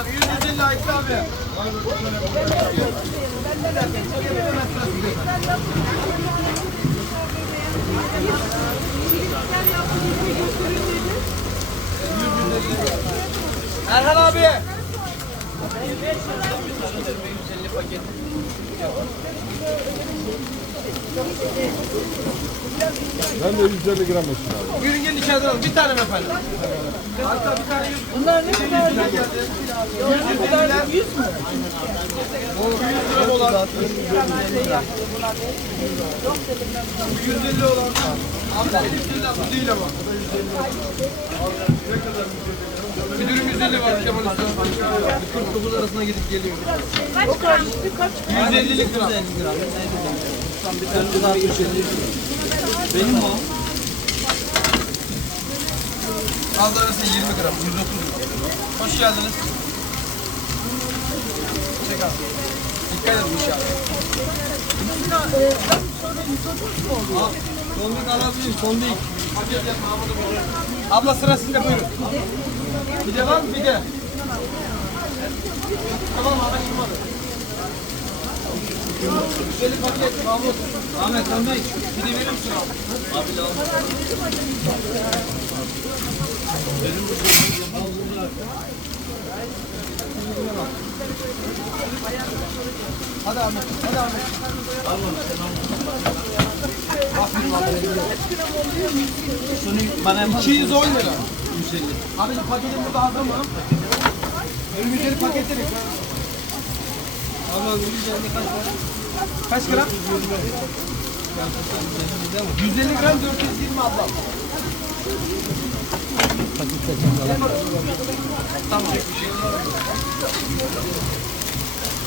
Tamam 150 Aykut abi. Erhan abi. Ben de 150 gram olsun abi. Alın. Bir tane mi efendim? Hatta bir tane yüz. Bunlar ne kadar? geldi. Yüz kadar yüz mü? 100 gram olan. 150 olan. Abi de 150 ama değil ama. Müdürüm 150 var Kemal Usta. 49 arasına gidip geliyor. Kaç gramdı? Kaç 150 gram. Benim o. Kaldır arası 20 gram, 130 gram. Hoş geldiniz. Çek abi. Dikkat edin inşallah. Tombik alabilir, tombik. Abla sıra sizde buyurun. Bir de var mı? Bir de. Tamam anlaşılmadı. Güzel paket Mahmut. Ahmet tombik. Bir de verir misin abi? Lazım. Hadi Ahmet. Hadi Ahmet. Aferin Ahmet. Şunu bana yapar 210 lira. 150. Abi paketin burada hazır mı? Önümüzde paketleri. Ama 150 kaç gram? 150 gram 420 abla. Tamam.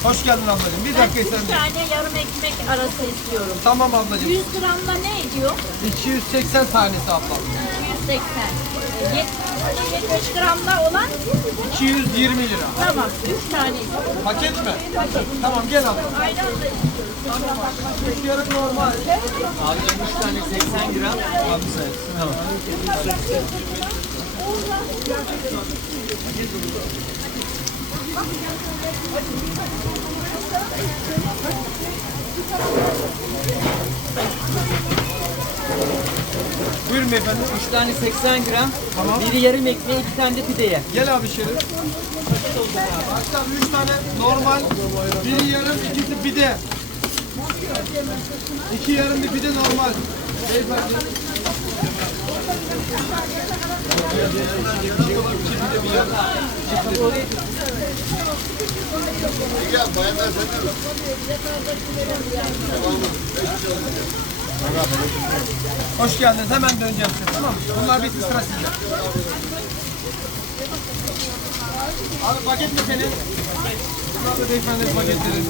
Hoş geldin ablacığım. Bir dakika Bir sen de. tane yarım ekmek arası istiyorum. Tamam ablacığım. 100 gramda ne ediyor? 280 tanesi abla. 180. Ee, yet- 70 gramda olan 220 lira. tamam 3 tane. Paket mi? Tamam gel. Ayran da Üç yarım normal. Abi 3 tane 80 gram. Abi sen. Tamam. Buyurun beyefendi. 3 tane 80 gram. Tamam. Biri yarım ekmeği, iki tane de pideye. Gel abi şöyle. Başkan 3 tane normal, biri yarım, ikisi pide. İki yarım bir pide normal. Beyefendi. Hoş geldiniz. Hemen döneceğim size tamam mı? Bunlar bitti sıra sizde. Abi paket mi senin? Bunlar da beyefendinin paketleri.